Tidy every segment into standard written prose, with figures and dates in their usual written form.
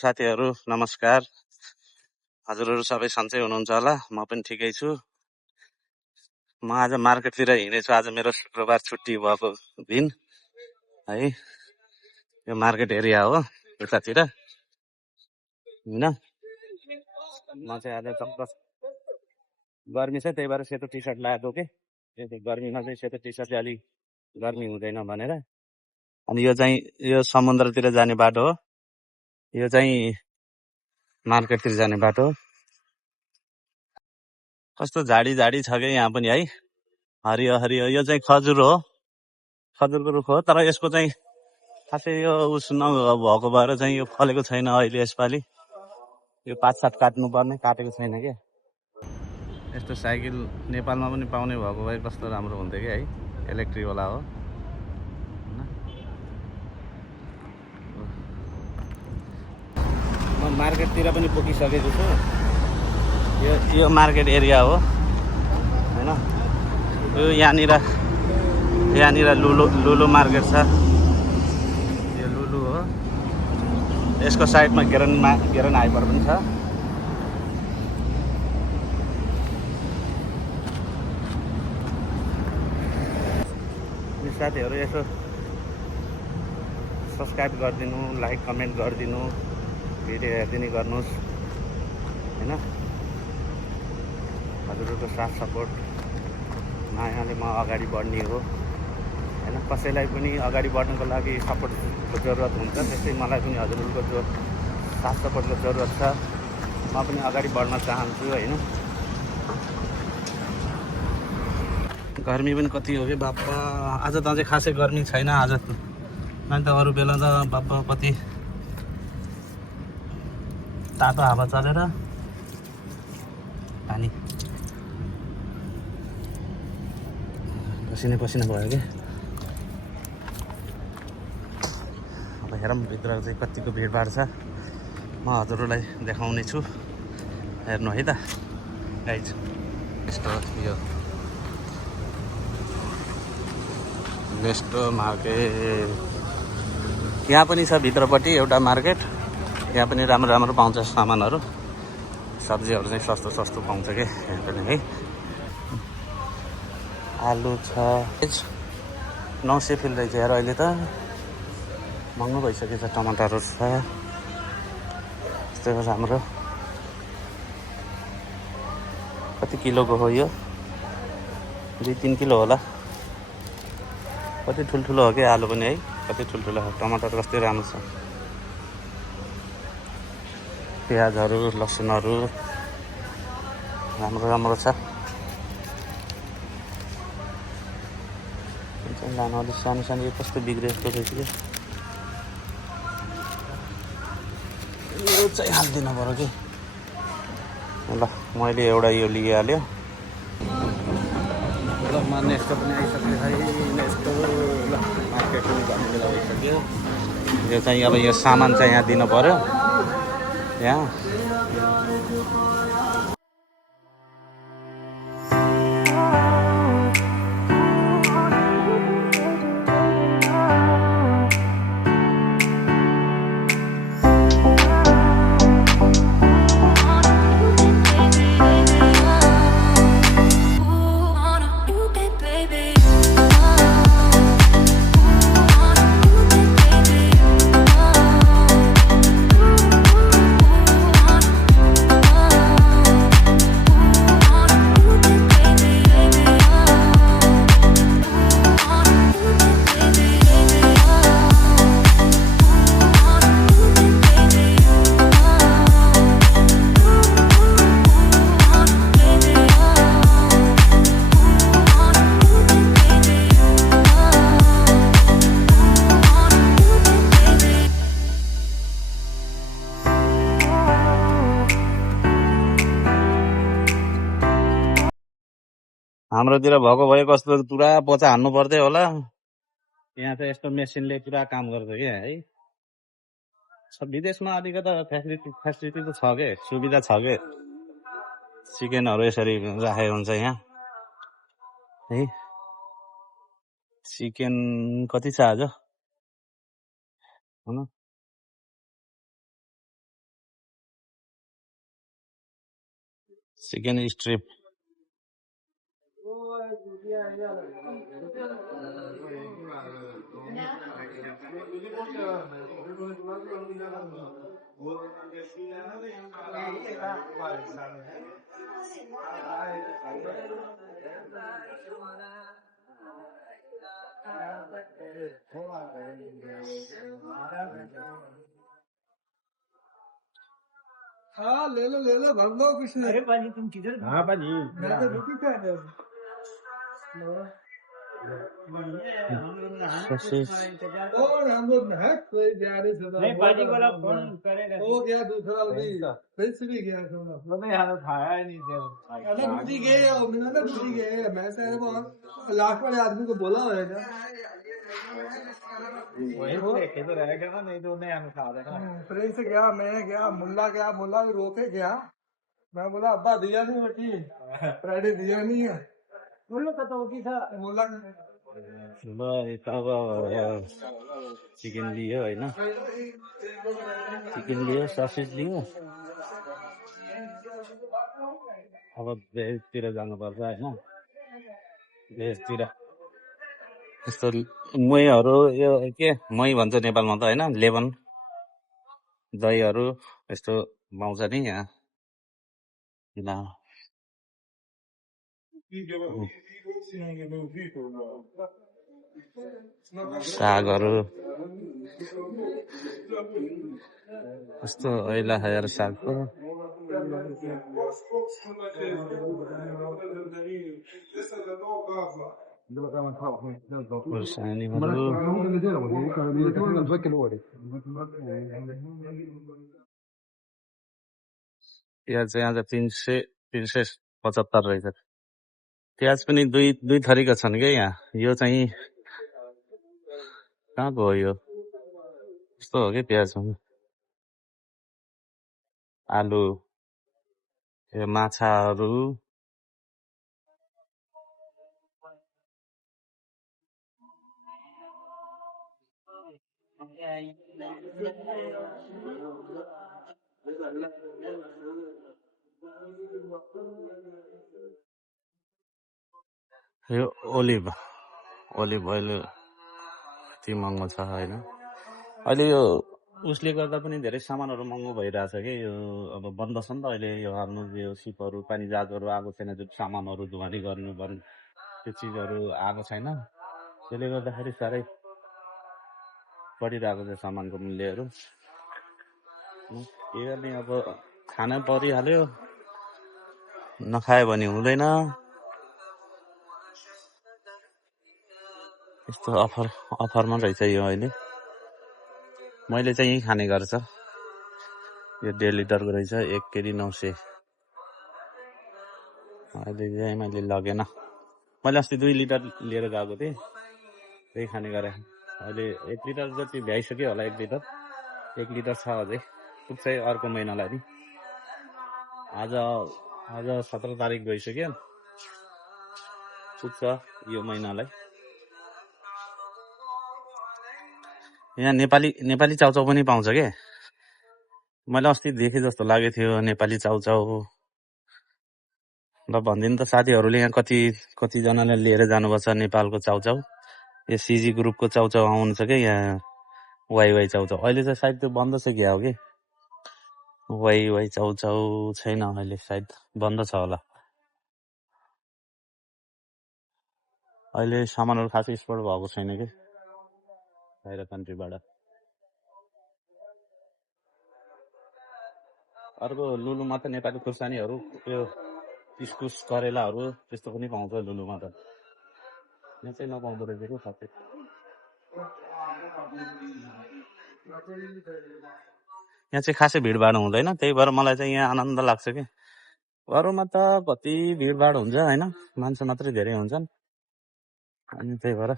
साथीहरू नमस्कार। हजुरहरू सबै सन्चै हुनुहुन्छ होला, म पनि ठिकै छु। म आज मार्केटतिर हिँडेछु। आज मेरो शुक्रबार छुट्टी भएको दिन है। यो मार्केट एरिया हो यतातिर होइन। म चाहिँ आज चक्क गर्मी छ, त्यही भएर सेतो टी सर्ट लगाएको के। गर्मीमा चाहिँ सेतो टी सर्ट चाहिँ अलिक गर्मी हुँदैन भनेर। अनि यो चाहिँ यो समुद्रतिर जाने बाटो हो, यो चाहिँ मार्केटतिर जाने बाटो हो। कस्तो झाडी झाडी छ क्या यहाँ पनि है, हरियो हरियो। यो चाहिँ खजुर हो, खजुरको रुख हो, तर यसको चाहिँ खासै यो उस नभएको भएर चाहिँ यो फलेको छैन अहिले यसपालि। यो पातसात काट्नु पर्ने, काटेको छैन क्या। यस्तो साइकल नेपालमा पनि पाउने भएको भए कस्तो राम्रो हुन्थ्यो क्या है, इलेक्ट्रिकवाला हो। म मार्केटतिर पनि पुगिसकेको छु। यो मार्केट एरिया हो होइन। यो यहाँनिर लुलु मार्केट छ, यो लुलु हो। यसको साइडमा गेरन हाइपर पनि छ। साथीहरू यसो सब्सक्राइब गरिदिनु, लाइक कमेन्ट गरिदिनु, भिडियो हेरिदिने गर्नुहोस् होइन। हजुरहरूको साथ सपोर्ट मायाले म अगाडि बढ्ने हो होइन। कसैलाई पनि अगाडि बढ्नको लागि सपोर्टको जरुरत हुन्छ, त्यस्तै मलाई पनि हजुरहरूको जो साथ सपोर्टको जरुरत छ। म पनि अगाडि बढ्न चाहन्छु होइन। गर्मी पनि कति हो कि बाप्पा। आज त अझै खासै गर्मी छैन। आज त अरू बेला त बाप्पा कति तातो हावा चलेर पानी पसिना भयो क्या। अब हेरौँ भित्र चाहिँ कतिको भिडभाड छ, म हजुरहरूलाई देखाउने छु। हेर्नु है त गाइज। यस्तो यो बेस्टो मार्केट यहाँ पनि छ, भित्रपट्टि एउटा मार्केट। यहाँ पनि राम्रो राम्रो पाउँछ सामानहरू, सब्जीहरू चाहिँ सस्तो पाउँछ क्या यहाँ पनि है। आलु छ 900 फिल रहेछ यार, अहिले त महँगो भइसकेछ। टमाटरहरू छ यस्तै राम्रो। कति किलोको हो यो? 2-3 किलो होला। कति ठुल्ठुलो हो क्या आलु पनि है, कति ठुल्ठुलो हो। टमाटर कति राम्रो छ, प्याजहरू लसुनहरू राम्रो छ। लानु अलिक सानो यो कस्तो बिग्रेको रहेछ क्या। यो चाहिँ हालिदिनु पऱ्यो कि। ल मैले एउटा यो लिइहाल्यो। ल मार्ने यस्तो पनि आइसक्यो है, यस्तो ल मार्केट पनि भन्ने बेला भइसक्यो। यो चाहिँ अब यो सामान चाहिँ यहाँ दिनु पऱ्यो यहाँ। हाम्रोतिर भएको भए कस्तो पुरा पोचा हान्नु पर्दै होला। यहाँ चाहिँ यस्तो मेसिनले पुरा काम गर्छ क्या है। विदेशमा अलिकति फेसिलिटी त छ के, सुविधा छ के। चिकनहरू यसरी राखेको हुन्छ यहाँ है। चिकन कति छ आज? होइन चिकन स्ट्रिप हाँ ले लो भर लो कुछ नहीं। अरे भाजी तुम किधर? हाँ भाजी मैं तो रुकी क्या है ससेज और हम लोग है कोई जा रहे थे नहीं भाजी वाला फोन करेगा हो गया दूसरा भी फिर से भी गया थोड़ा नहीं यार खाया ही नहीं थे अलग दूसरी गए और मैंने दूसरी गए मैं से लास्ट वाले आदमी को बोला होगा वही देखे तो रहेगा ना नहीं तो उन्हें हम खा देना प्रिंस गया मैं गया मुल्ला भी रोके गया मैं बोला अब्बा दिया नहीं बेटी फ्राइडे दिया नहीं है मुल्ला का तो की था मुल्ला ल यता अब चिकन लियो होइन चिकन लियो ससेज लियो अब भेजतिर जानुपर्छ होइन भेजतिर यस्तो महीहरू यो के मही भन्छ नेपालमा त होइन लेमन दहीहरू यस्तो पाउँछ नि यहाँ ल सागहरू यस्तो ऐला खाएर सागको खुर्सानीहरू प्याज चाहिँ आज 375 रहेछ प्याज पनि दुई थरीका छन् क्या यहाँ यो चाहिँ कहाँको हो यो यस्तो हो कि प्याज आलु यो माछाहरू यो ओलिभ ओइल यति महँगो छ होइन अहिले यो उसले गर्दा पनि धेरै सामानहरू महँगो भइरहेछ कि यो अब बन्द छ नि त अहिले यो हाम्रो यो सिपहरू पानी जहाजहरू आएको छैन जुन सामानहरू धुवानी गर्नुपर्ने त्यो चिजहरू आएको छैन त्यसले गर्दाखेरि साह्रै बढिरहेको छ सामानको मूल्यहरू के गर्ने अब खान परिहाल्यो नखायो भने हुँदैन यस्तो अफरमा रहेछ यो अहिले मैले चाहिँ यहीँ खाने गर्छ यो 1.5 लिटरको रहेछ 1 केजी 900 अहिले चाहिँ मैले लगेन मैले अस्ति 2 लिटर लिएर गएको थिएँ त्यही खाने गरेँ अहिले 1 लिटर जति भ्याइसक्यो होला 1 लिटर 1 लिटर छ अझै पुग्छ अर्को महिनालाई नि आज 17 तारिक गइसक्यो पुग्छ यो महिनालाई यहाँ नेपाली चाउचाउ पनि पाउँछ के मैले अस्ति देखेँ जस्तो लागेको थियो नेपाली चाउचाउ ल भनिदिनु त साथीहरूले यहाँ कतिजनाले लिएर जानुपर्छ नेपालको चाउचाउ यो सिजी ग्रुपको चाउचाउ आउनु छ क्या यहाँ वाइ चाउचाउ अहिले चाहिँ सायद त्यो बन्द छ क्या हो कि वाइ चाउचाउ छैन अहिले सायद बन्द छ होला अहिले सामानहरू खासै एक्सपोर्ट भएको छैन कि बाहिर कन्ट्रीबाट अर्को लुलुमा त नेपाली खुर्सानीहरू त्यो इस्कुस करेलाहरू त्यस्तो पनि पाउँछ लुलुमा त यहाँ चाहिँ नपाउँदो रहेछ कि साथै यहाँ चाहिँ खासै भिडभाड हुँदैन त्यही भएर मलाई चाहिँ यहाँ आनन्द लाग्छ कि अरूमा त कति भिडभाड हुन्छ होइन मान्छे मात्रै धेरै हुन्छन् अनि त्यही भएर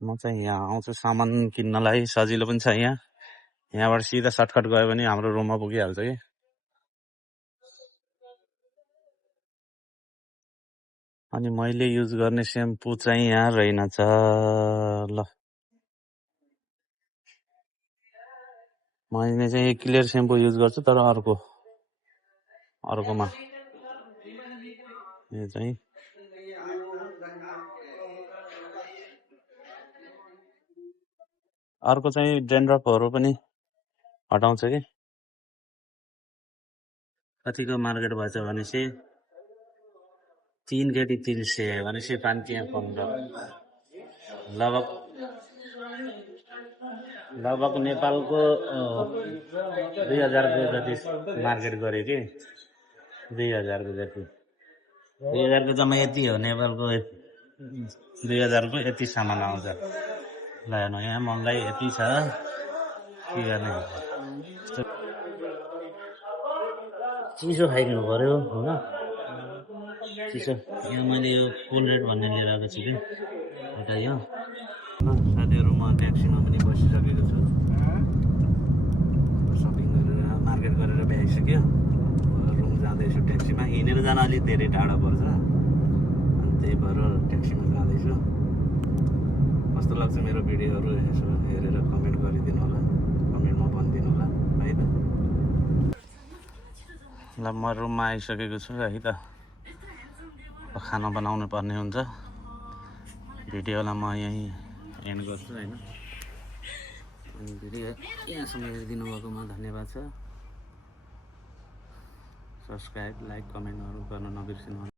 म चाहिँ यहाँ आउँछु सामान किन्नलाई सजिलो पनि छ यहाँबाट सिधा सर्टकट गयो भने हाम्रो रुममा पुगिहाल्छ कि अनि मैले युज गर्ने सेम्पू चाहिँ यहाँ रहेनछ ल मैले चाहिँ क्लियर सेम्पू युज गर्छु तर अर्कोमा यो चाहिँ अर्को चाहिँ डेन्ड्रफहरू पनि हटाउँछ कि कतिको मार्केट भएछ भनेपछि 3 केटी 300 भनेपछि 515 लगभग नेपालको 2000 को जति मार्केट गरे कि 2000 को जति 2000 को जम्मा यति हो नेपालको 2000 को यति सामान आउँछ ल हेर्नु यहाँ महँगाई यति छ के गर्ने चिसो खाइदिनु पर्यो होइन चिसो यहाँ मैले यो कुल रेट भन्ने लिएर आएको छु कि एउटा यो साथीहरू म ट्याक्सीमा पनि बसिसकेको छु सपिङ गरेर मार्केट गरेर भ्याइसक्यो रुम जाँदैछु ट्याक्सीमा हिँडेर जान अलिक धेरै टाढो पर्छ अनि त्यही भएर ट्याक्सीमा जाँदैछु कस्तो लाग्छ मेरो भिडियोहरू यसो हेरेर कमेन्ट गरिदिनु होला कमेन्टमा भनिदिनु होला है त ल म रुममा आइसकेको छु है त खाना बनाउनु पर्ने हुन्छ भिडियोलाई म यहीँ एन्ड गर्छु होइन अनि भिडियो यहाँसम्म हेरिदिनु भएकोमा धन्यवाद छ सब्सक्राइब लाइक कमेन्टहरू गर्न नबिर्सिनु